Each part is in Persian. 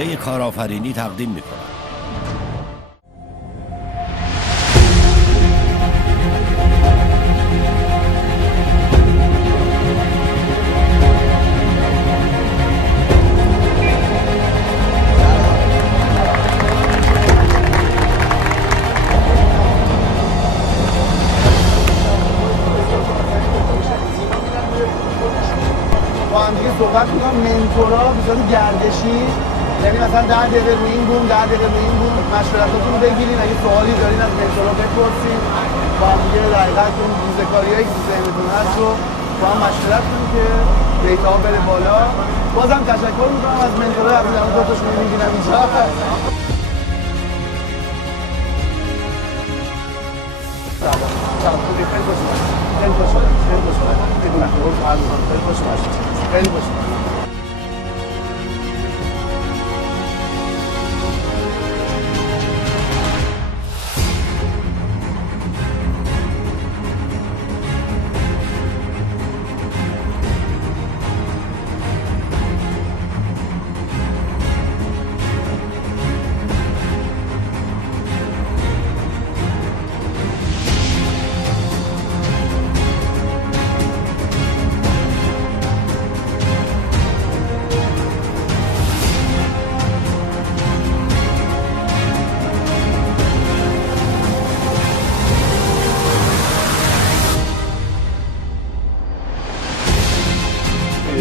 وسیله کارآفرینی تقدیم می‌کنند. با هم دیگه صحبت می‌کنم. منتورا به صورت گردشی، یعنی مثلا 10 دقیقه روی این بوم 10 دقیقه روی این بوم مشورتاتون رو بگیرین، اگه سوالی دارین از منتورا بپرسین، با هم دیگه دقیقاً اون ریزه‌کاریایی که تو ذهنتون هست رو با هم مشورت کنیم که دیتا بره بالا. بازم تشکر می‌کنم از منتورا، از اون دو تاشون می‌بینم اینجا. سلام خیلی خوش اومدید. خیلی خوش اومدید. خیلی خوش اومدید. خیلی خوش اومدید. خیلی خوش اومدید.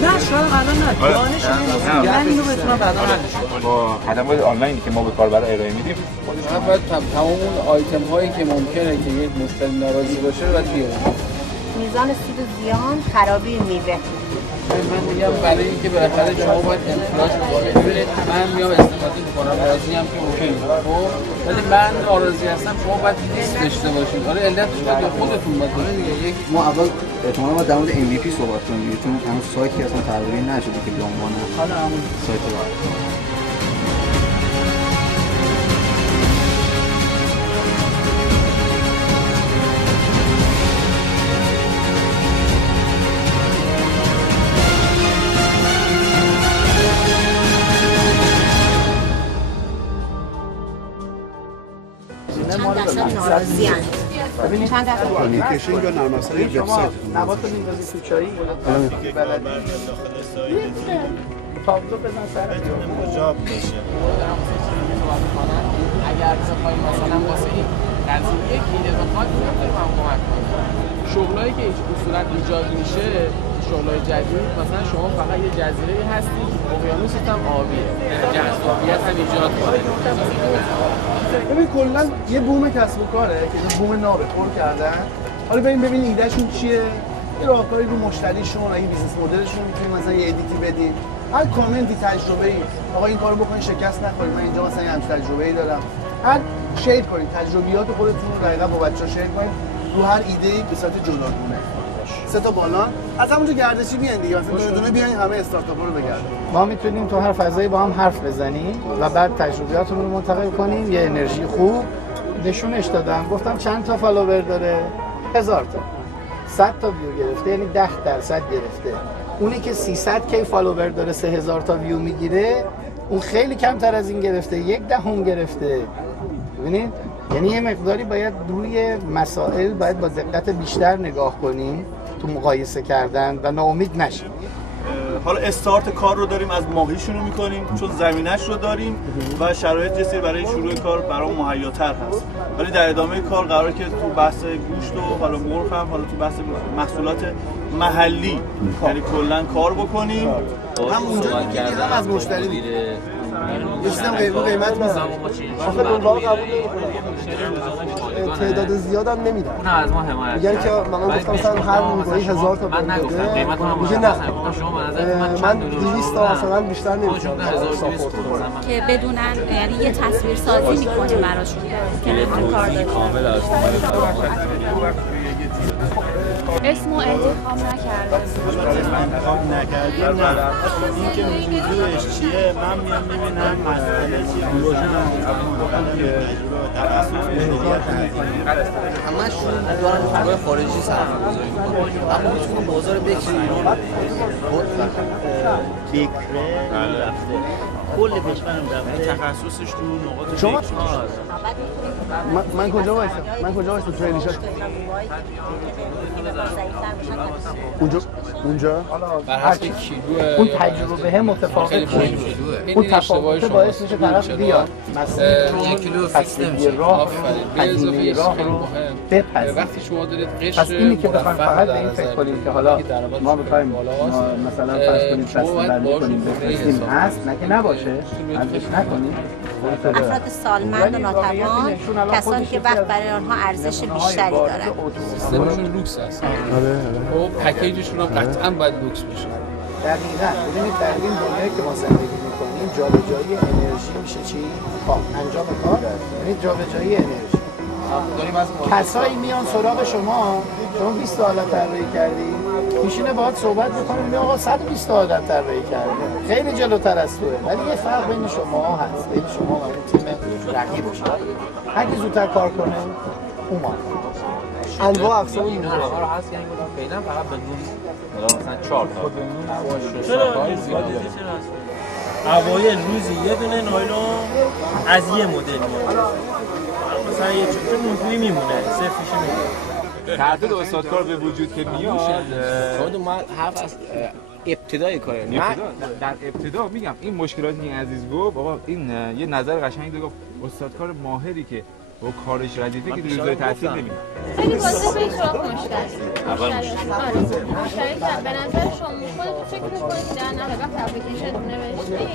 نه شاید الان نه دانش من اینو بتونم بعدا حلش با خدمات آنلاینی که ما به کاربر ارائه میدیم باید تمام اون آیتم هایی که ممکنه که یک مشتری ناراضی باشه رو باید بیاریم. میزان سود و زیان، خرابی میوه. من میگم برای اینکه بالاخره شما باید امتیاز ببینید من میام استفاده میکنم راضی ام که اوکی خب ولی من ناراضی هستم شما باید لیست داشته باشید. آره علتش باید به خودتون باید دیگه. یک ما اول احتمالاً ما در مورد MVP صحبت کنیم چون هنوز سایتی اصلا طراحی نشده که به عنوان حالا همون سایت چند درصد ناراضی‌اند؟ چند درصد؟ کامیونیکیشن یا نرم افزار یا وبسایت. نبات رو می‌ریزی تو چایی بلدی تابلو بزن سر مجاب بشه. اگر بخوای مثلا واسه این قضیه ایده بخواد میتونم هم کمک کنم. شغلایی که اصولا ایجاد میشه شغلای جدید مثلا شما فقط یه جزیره هستی اقیانوست هم آبیه جذابیت هم ایجاد کنه. ببین کلا یه بوم کسب و کاره که بوم نابه پر کردن. حالا ببین ایدهشون چیه، یه راهکاری رو مشتریشون، اگه بیزنس مدلشون میتونیم مثلا یه ادیتی بدیم، هر کامنتی تجربه‌ای آقا این کارو بکنین شکست نخورید، من اینجا مثلا همین تجربه‌ای دارم، هر شیر کنین تجربیات خودتون رو دقیقاً با بچه‌ها شیر کنین رو هر ایده‌ای به صورت جداگونه. سه تا بالان از همونجا گردشی بیان دیگه، مثلا دونه بیاین همه استارتاپ‌ها رو بگردن. ما میتونیم تو هر فضایی با هم حرف بزنیم و بعد تجربیاتمون رو منتقل کنیم. یه انرژی خوب نشونش دادم، گفتم چند تا فالوور داره، 1000 تا، 100 تا ویو گرفته، یعنی 10% گرفته. اونی که 300 کی فالوور داره 3000 تا ویو میگیره، اون خیلی کمتر از این گرفته، 1/10 گرفته. ببینید یعنی یه مقداری باید روی مسائل باید با دقت بیشتر نگاه کنیم تو مقایسه کردن و ناامید نشیم. حالا استارت کار رو داریم از ماهی شروع می‌کنیم چون زمینش رو داریم و شرایط جسیر برای شروع کار برام مهیاتر هست، ولی در ادامه کار قراره که تو بحث گوشت و حالا مرغ هم حالا تو بحث محصولات محلی یعنی کلا کار بکنیم. هم اونجا میگیری هم از مشتری میگیری. یه چیزم قیمت میزنم. آخه اونها قبول تعداد زیادم نمیدن. اون از ما حمایت میگن که من گفتم مثلا هر موقعی 1000 تا من نگفتم قیمت هم میگه نه شما به نظر من 200 تا مثلا بیشتر نمیتونم که بدونن یعنی یه تصویر سازی میکنیم براشون که نمیتون کار داشته کامل از اسم و انتخاب نکردیم نه این که موضوعش چیه من میام میبینم مسئله چیه پروژه همشون دارن کارهای خارجی سرمایه‌گذاری می‌کنن اما میتونن بازار بکری ایران رو بکره رفته کل کشورم رفته. تخصصش تو نقاط شما فکر. من کجا وایسم تو الیشا اونجا بر حسب کیلو اون تجربه متفاوته. اون تفاوت باعث میشه طرف بیاد مثلا 1 کیلو فیکس نمیشه. راه رو بپذیرید. وقتی شما دارید قشر پس اینی که بخوایم فقط به این فکر کنیم که حالا ما بخوایم مثلا فرض کنیم دست‌بندی کنیم بفرستیم هست نه که نباشه ازش نکنیم. افراد سالمند و ناتوان کسانی که وقت برای آنها ارزش بیشتری دارند. سیستمشون لوکس هست. آره. و پکیجشون هم قطعا باید لوکس باشه. دقیقاً. ببینید در این دنیایی که ما زندگی می‌کنیم جابجایی انرژی میشه چی؟ انجام کار. یعنی جابجایی انرژی. کسایی میان سراغ شما 20 تا حالت طراحی کردی میشینه باهات صحبت میکنه میگه آقا 120 تا حالت طراحی کرده خیلی جلوتر از توه ولی یه فرق بین شما هست بین شما و اون تیم رقیبش اگه زودتر کار کنه اون انواع اقسام این رو هست یعنی فعلا فقط به نور مثلا 4 تا چرا زیاده اوایل روزی یه دونه نایلون از یه مدل میاد مثلا یه چون نوعی میمونه صفرش میمونه تعداد استادکار به وجود که میاد خود ما حرف از ابتدای کاره در ابتدا میگم این مشکلاتی که این عزیز گفت بابا این یه نظر قشنگی گفت استادکار ماهری که با کارش ردیفه که روزای تعطیل نمیاد خیلی واسه به سراغ مشتری مشتری به نظر شما خودتون فکر می‌کنید که در نهایت وقتی اپلیکیشن نوشتی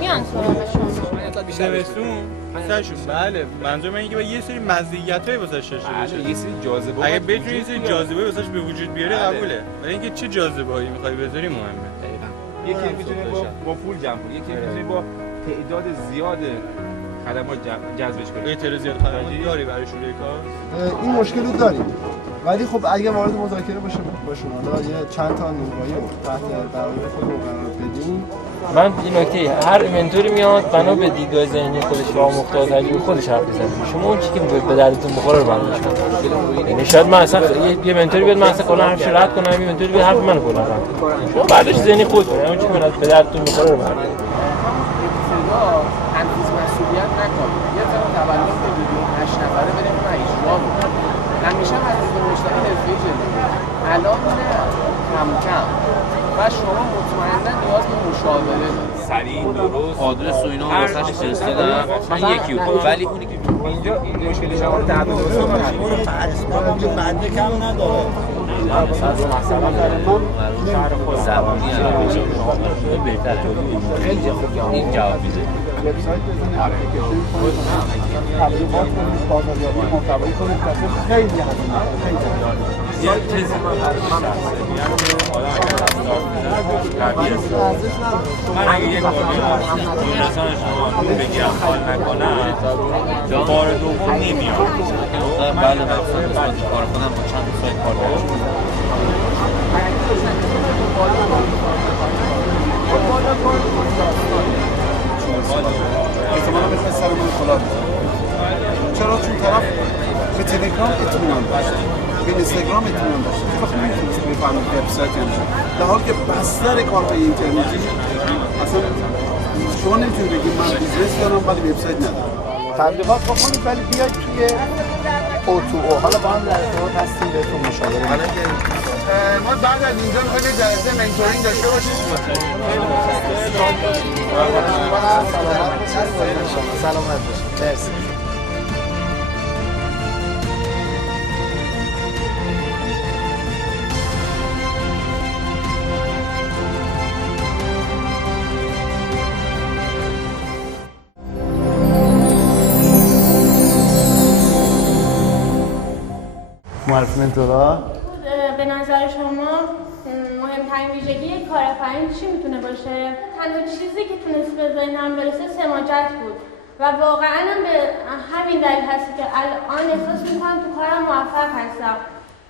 میان سراغ شما نوشتون سرشون بله منظور من اینه که یه سری مزیتایی واسش داشته باشه یه سری جاذبه اگه بتونی یه سری جاذبه واسش به وجود بیاره قبوله ولی اینکه چه جاذبه‌ای می‌خوای بذاری مهمه دقیقاً یکی میتونه با پول جمع کنه یکی میتونه با تعداد زیاد خدمات جذبش کنه اعتراض زیاد خدماتی داری برای شروع کار این مشکل رو داریم ولی خب اگه وارد مذاکره باشه با شما حالا یه چند تا نورایی تحت درآمد خودمون قرار بدیم من این نکته هر منتوری میاد بنا به دیدگاه ذهنی خودش و مقتضای تجربه خودش حرف میزنه شما اون چیزی که به دردتون بخوره رو برداشت کنید یعنی شاید من اصلا یه منتوری بیاد من اصلا کلا حرفش رد کنم یه منتوری بیاد حرف منو کلا رد کنه شما برداشت ذهنی خودتون اون چیزی که به دردتون بخوره رو برداشت تنفیذ مسئولیت نکنید یه طرف تولد بدید 8 نفره بریم و اجرا کنیم همیشه از مشتری حرفه‌ای جلوه الان نه کم کم و شما مطمئنا نیاز به مشاوره دارید سریع درست آدرس و اینا واسش فرستادم من یکی ولی اونی که اینجا این مشکل شما رو تعداد استاد فرض بعد کم نداره مثلا در شهر خود زبانی بهتره خیلی خوب این جواب میده وبسایت بزنید اپلیکیشن کنید تبلیغات کنید بازاریابی محتوایی کنید خیلی هزینه خیلی یه چیزی من اگه یک بار دونستان شما بگیرم حال نکنم بار دوم نمیام بله من کار کنم با چند سایت کار کنم احتمالا بخواه سرمون خلا چرا چون طرف به تلگرام اطمینان داشت به اینستاگرام اطمینان داشت وقتی میتونست بفهمید وبسایت هم در حالی که بستر کارهای اینترنتی اصلا شما نمیتونید بگید من بیزنس دارم ولی وبسایت ندارم تبلیغات بکنید ولی بیاید توی O2O حالا با هم در ارتباط هستیم بهتون مشاوره میدیم ما بعد از اینجا می‌خوایم جلسه منتورینگ داشته باشیم سلامت باشید مرسی معرفی منتورا به نظر شما مهمترین ویژگی کارآفرین چی میتونه باشه؟ تنها چیزی که تونست به ذهنم برسه سماجت بود و واقعا به همین دلیل هست که الان احساس میکنم تو کارم موفق هستم.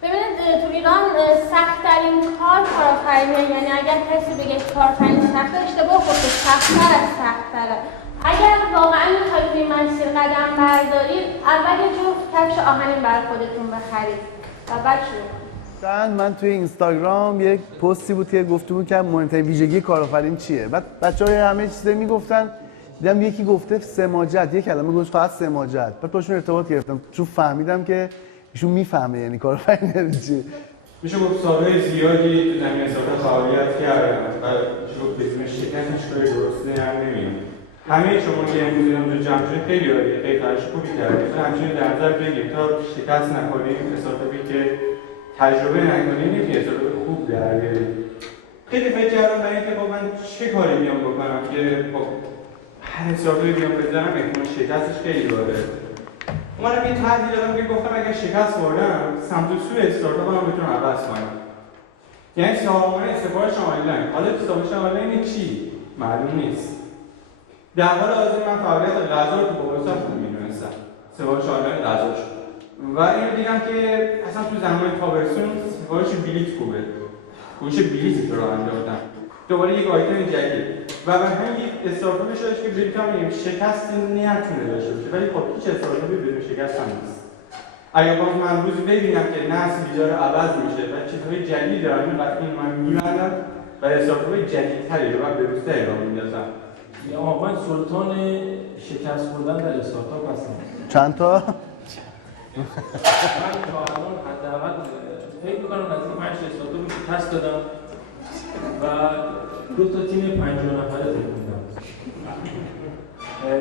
ببینید تو ایران سخت‌ترین کار کارآفرینیه، یعنی اگر کسی بگه کارآفرینی سخته اشتباه خودش سخت‌تر از سخت‌تره. اگر واقعا میخواید این مسیر قدم بردارید اول یه جفت کفش آهنین برای خودتون بخرید و بعد شروع کنید. من توی اینستاگرام یک پستی بود که گفته بود که مهمترین ویژگی کارآفرین چیه. بعد بچه‌ها همه چیز میگفتن دیدم یکی گفته سماجت، یه کلمه گفت فقط سماجت. بعد باشون ارتباط گرفتم چون فهمیدم که ایشون میفهمه یعنی کارآفرین یعنی چی. میشه گفت سالهای زیادی تو زمینه ساخت فعالیت کردم و میشه گفت بدون شکستش کاری درستی هم نمیاد. همه شما که امروز اینجا جمع شدید خیلی عالیه، خیلی تلاش خوبی کردید. همچنین در نظر بگیرید تا شکست نکنید، استارتاپی که تجربه نکنید نمیتونید استارتاپ خوب در بیارید. خیلی فکر کردم برای اینکه با من چه کاری بیام بکنم که هر استارتاپی بیام بزنم احتمال شکستش خیلی داره. اومدم یه طرحی دادم که گفتم اگر شکست خوردم سمت و سوی استارتاپم میتونم عوض کنم. یعنی سازمان سفارش آنلاین. حالا سفارش آنلاین چی؟ معلوم نیست. در حال حاضر من فعالیت غذا رو تو بورسا خوب می‌دونستم. سفارش آنلاین غذا شد. و اینو دیدم که اصلا تو زمان تابستون سفارش بلیط خوبه. فروش بلیط رو راه انداختم. دوباره یک آیتم جدید و به همین یک استارتاپ شدش که بلیطم شکست نتونه داشته باشه، ولی خب هیچ استارتاپی بدون شکست هم نیست. اگر باز من روزی ببینم که نسل داره عوض میشه و چیزهای جدید دارن وقتی من میبندم و استارتاپ‌های جدیدتری رو به روز راه میندازم. یا من سلطان شکست خوردن در استارتاپ هستم. چند تا؟ من تا الان حداقل فکر می‌کنم از این 5 استارتاپ رو شکست دادم و 2 تا تیم 50 نفره تکوندم.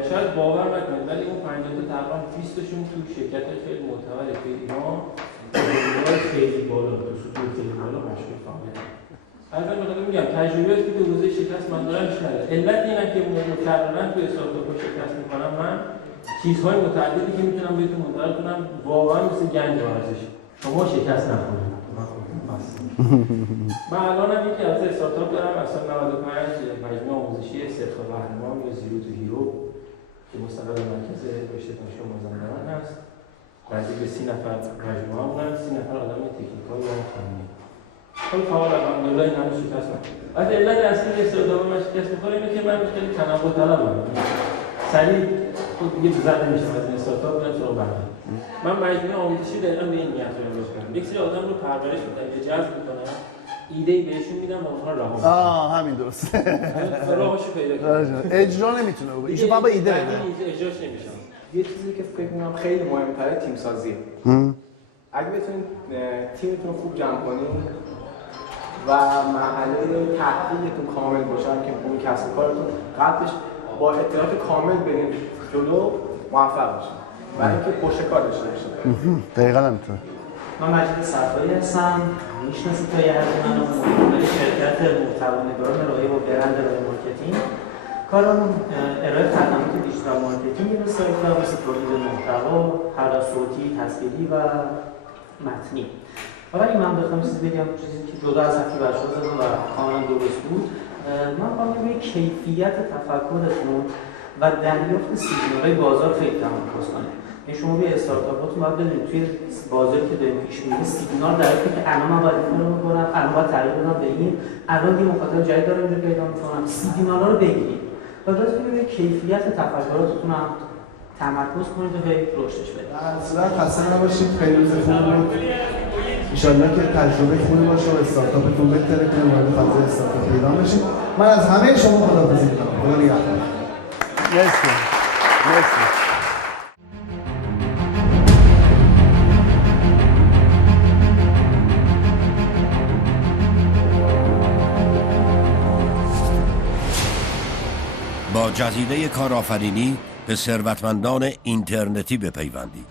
شاید باور نکنید ولی اون 50 تا تقریبا 20 تاشون تو شرکت خیلی معتبره که اینا خیلی بالا تو سطوح خیلی بالا مشغول فعالیت. البته میخوام میگم تجربیاتی که تو حوزه شکست من دارم شده. علت اینه که مکررن تو استارتاپ شکست میکنم من چیزهای متعددی که میتونم بهتون منتقل کنم واقعا مثل گنج ارزش. شما شکست نخورید. من الان هم یکی از استارتاپ دارم اصلا 95 مجموعه آموزشی صدق و قهرمان یا زیرو تو هیرو که مستقل مرکز رشته دانشگاه مازندران هست. نزدیک به 30 نفر مجموعه همونن، 30 نفر آدم تکنیکال و فنی. خیلی فعال الحمدلله این همه شکست من. بعد علت اصلی استارتاپ من شکست می‌خوره اینه که من خیلی تنوع طلبم. سریع خود دیگه زده میشم از این استارتاپ برم سراغ بقیه. من مجموعه آموزشی دقیقاً به این نیت رو امروز کنم. یک سری آدم رو پرورش میدم، یه جذب میکنم، ایده‌ای بهشون میدم و اونها رو رها میکنم. همین درسته. راهشو پیدا کنم. اجرا نمیتونه بگه. ایشون فقط ایده بده. اجراش نمیشه. یه چیزی که فکر می‌کنم خیلی مهم‌تره تیم سازیه. اگه بتونید تیمتون رو خوب جمع کنید و مرحله تحقیقتون کامل باشه که اون کسب کارتون قبلش با اطلاعات کامل برین جلو موفق بشین و اینکه پشت کار داشته باشین. دقیقاً همینطور. من مجید صفایی هستم. میشناسید تا یه حدی منو مدیر شرکت محتوانگاران رایج و برند رایج مارکتینگ. کارمون ارائه خدمات دیجیتال مارکتینگ به سایت ها مثل تولید محتوا، حالا صوتی، تصویری و متنی. حالا این من بخوام چیزی بگم چیزی که جدا از حرفی بچه‌ها زدن و کاملا درست بود، من می‌خوام روی کیفیت تفکرتون و دریافت سیگنال‌های بازار خیلی تمرکز کنید. یعنی شما روی استارتاپاتون باید بدونید توی بازاری که دارید پیش می‌رید سیگنال داره که الان من باید این رو بکنم، الان باید تغییر بدم به این، الان یه مخاطب جدید دارم اینجا پیدا می‌کنم. سیگنال‌ها رو بگیرید. و لازم روی کیفیت تفکراتتون هم تمرکز کنید و به رشدش بدید. اصلا خسته نباشید، خیلی روز خوبی بود. انشالله که تجربه خوبی باشه و استارتاپتون بهتره که وارد فضای استارتاپ ایران بشید. من از همه شما خداحافظی می‌کنم. خدا نگهدار. مرسی. مرسی. با جزیره کارآفرینی به ثروتمندان اینترنتی بپیوندید.